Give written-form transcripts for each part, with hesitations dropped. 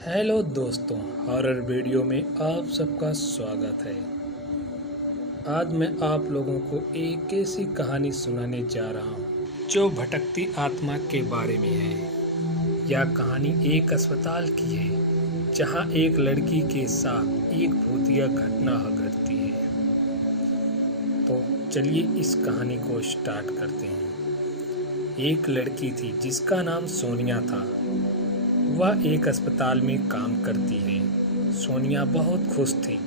Hello दोस्तों, horror video में आप सबका स्वागत है। आज मैं आप लोगों को एक ऐसी कहानी सुनाने जा रहा हूँ जो भटकती आत्मा के बारे में है। यह कहानी एक अस्पताल की है जहाँ एक लड़की के साथ एक भूतिया घटना घटती है। तो चलिए इस कहानी को स्टार्ट करते हैं। एक लड़की थी जिसका नाम सोनिया था। वह एक अस्पताल में काम करती है। सोनिया बहुत खुश थी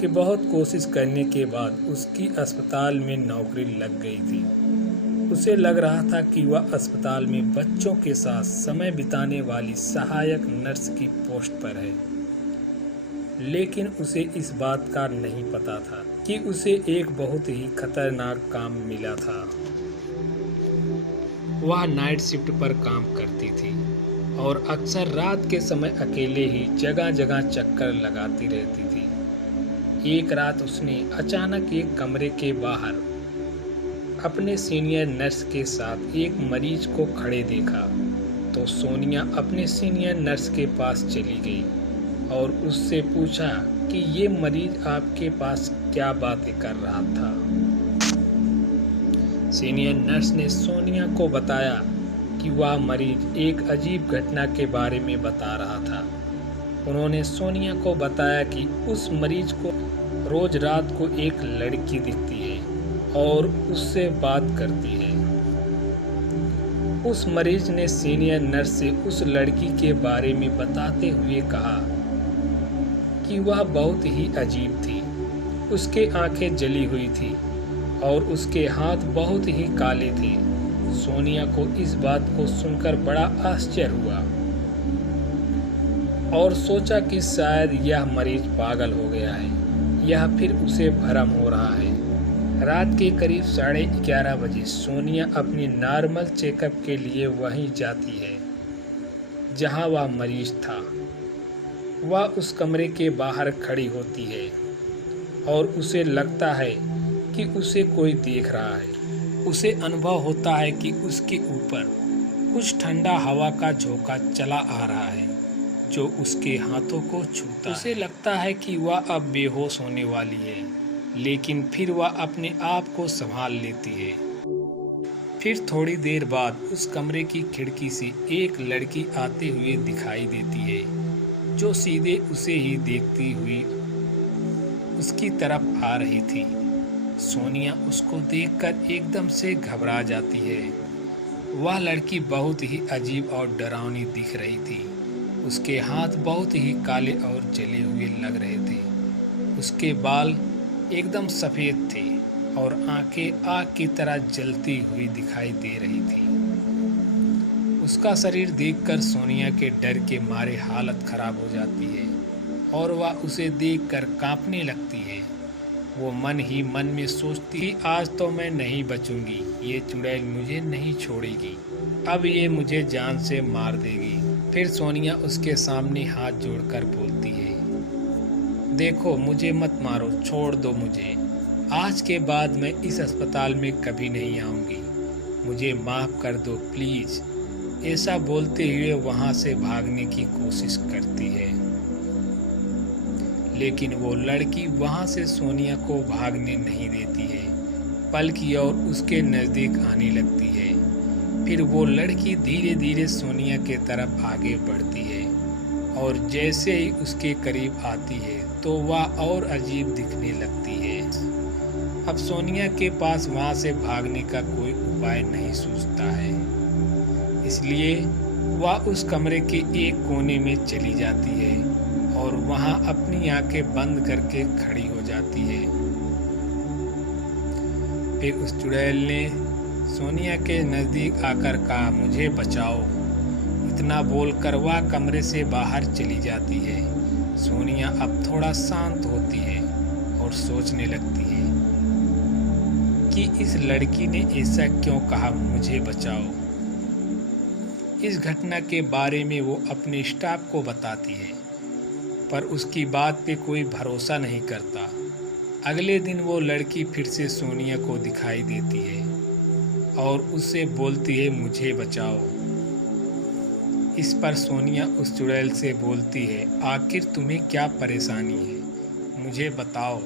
कि बहुत कोशिश करने के बाद उसकी अस्पताल में नौकरी लग गई थी। उसे लग रहा था कि वह अस्पताल में बच्चों के साथ समय बिताने वाली सहायक नर्स की पोस्ट पर है। लेकिन उसे इस बात का नहीं पता था कि उसे एक बहुत ही खतरनाक काम मिला था। वह नाइट शिफ्ट पर काम करती थी और अक्सर रात के समय अकेले ही जगह जगह चक्कर लगाती रहती थी। एक रात उसने अचानक एक कमरे के बाहर अपने सीनियर नर्स के साथ एक मरीज को खड़े देखा। तो सोनिया अपने सीनियर नर्स के पास चली गई और उससे पूछा कि ये मरीज आपके पास क्या बातें कर रहा था। सीनियर नर्स ने सोनिया को बताया कि वह मरीज एक अजीब घटना के बारे में बता रहा था। उन्होंने सोनिया को बताया कि उस मरीज को रोज रात को एक लड़की दिखती है और उससे बात करती है। उस मरीज ने सीनियर नर्स से उस लड़की के बारे में बताते हुए कहा कि वह बहुत ही अजीब थी। उसके आंखें जली हुई थी और उसके हाथ बहुत ही काले थे। सोनिया को इस बात को सुनकर बड़ा आश्चर्य हुआ और सोचा कि शायद यह मरीज पागल हो गया है या फिर उसे भ्रम हो रहा है। रात के करीब 11:30 बजे सोनिया अपनी नॉर्मल चेकअप के लिए वहीं जाती है जहां वह मरीज था। वह उस कमरे के बाहर खड़ी होती है और उसे लगता है कि उसे कोई देख रहा है। उसे अनुभव होता है कि उसके ऊपर कुछ ठंडा हवा का झोंका चला आ रहा है जो उसके हाथों को छूता है। उसे लगता है कि वह अब बेहोश होने वाली है, लेकिन फिर वह अपने आप को संभाल लेती है। फिर थोड़ी देर बाद उस कमरे की खिड़की से एक लड़की आते हुए दिखाई देती है जो सीधे उसे ही देखती हुई उसकी तरफ आ रही थी। सोनिया उसको देखकर एकदम से घबरा जाती है। वह लड़की बहुत ही अजीब और डरावनी दिख रही थी। उसके हाथ बहुत ही काले और जले हुए लग रहे थे। उसके बाल एकदम सफ़ेद थे और आंखें आग की तरह जलती हुई दिखाई दे रही थी। उसका शरीर देखकर सोनिया के डर के मारे हालत खराब हो जाती है और वह उसे देखकर कांपने लगती है। वो मन ही मन में सोचती, आज तो मैं नहीं बचूंगी, ये चुड़ैल मुझे नहीं छोड़ेगी, अब ये मुझे जान से मार देगी। फिर सोनिया उसके सामने हाथ जोड़कर बोलती है, देखो मुझे मत मारो, छोड़ दो मुझे। आज के बाद मैं इस अस्पताल में कभी नहीं आऊंगी, मुझे माफ़ कर दो प्लीज़। ऐसा बोलते हुए वहाँ से भागने की कोशिश करती है, लेकिन वो लड़की वहाँ से सोनिया को भागने नहीं देती है, बल्कि और उसके नज़दीक आने लगती है। फिर वो लड़की धीरे धीरे सोनिया के तरफ आगे बढ़ती है और जैसे ही उसके करीब आती है तो वह और अजीब दिखने लगती है। अब सोनिया के पास वहाँ से भागने का कोई उपाय नहीं सूझता है, इसलिए वह उस कमरे के एक कोने में चली जाती है और वहाँ अपनी आंखें बंद करके खड़ी हो जाती है। फिर उस चुड़ैल ने सोनिया के नज़दीक आकर कहा, मुझे बचाओ। इतना बोलकर वह कमरे से बाहर चली जाती है। सोनिया अब थोड़ा शांत होती है और सोचने लगती है कि इस लड़की ने ऐसा क्यों कहा, मुझे बचाओ। इस घटना के बारे में वो अपने स्टाफ को बताती है, पर उसकी बात पे कोई भरोसा नहीं करता। अगले दिन वो लड़की फिर से सोनिया को दिखाई देती है और उससे बोलती है, मुझे बचाओ। इस पर सोनिया उस चुड़ैल से बोलती है, आखिर तुम्हें क्या परेशानी है, मुझे बताओ।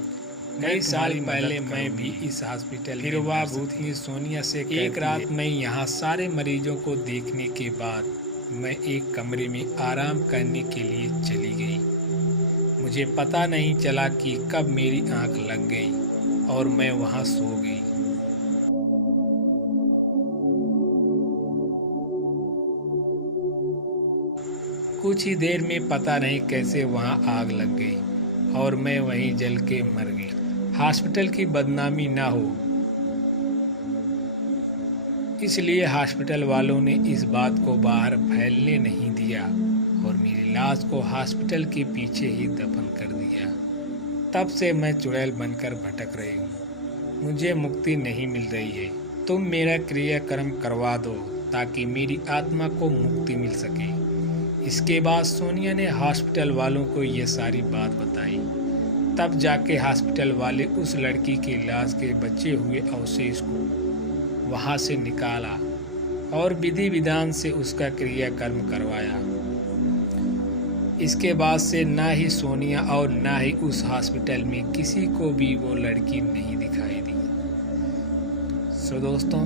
कई साल पहले मैं भी इस हॉस्पिटल फिर वह भूतनी सोनिया से एक रात में यहाँ सारे मरीजों को देखने के बाद मैं एक कमरे में आराम करने के लिए चली गई। मुझे पता नहीं चला कि कब मेरी आंख लग गई और मैं वहाँ सो गई। कुछ ही देर में पता नहीं कैसे वहाँ आग लग गई और मैं वहीं जल के मर गई। हॉस्पिटल की बदनामी ना हो, इसलिए हॉस्पिटल वालों ने इस बात को बाहर फैलने नहीं दिया और मेरी लाश को हॉस्पिटल के पीछे ही दफन कर दिया। तब से मैं चुड़ैल बनकर भटक रही हूँ। मुझे मुक्ति नहीं मिल रही है। तुम मेरा क्रियाक्रम करवा दो ताकि मेरी आत्मा को मुक्ति मिल सके। इसके बाद सोनिया ने हॉस्पिटल वालों को ये सारी बात बताई। तब जाके हॉस्पिटल वाले उस लड़की की लाश के बचे हुए अवशेष को वहाँ से निकाला और विधि विधान से उसका क्रियाकर्म करवाया। इसके बाद से ना ही सोनिया और ना ही उस हॉस्पिटल में किसी को भी वो लड़की नहीं दिखाई दी। सो दोस्तों,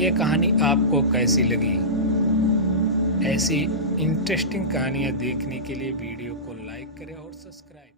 ये कहानी आपको कैसी लगी? ऐसी इंटरेस्टिंग कहानियाँ देखने के लिए वीडियो को लाइक करें और सब्सक्राइब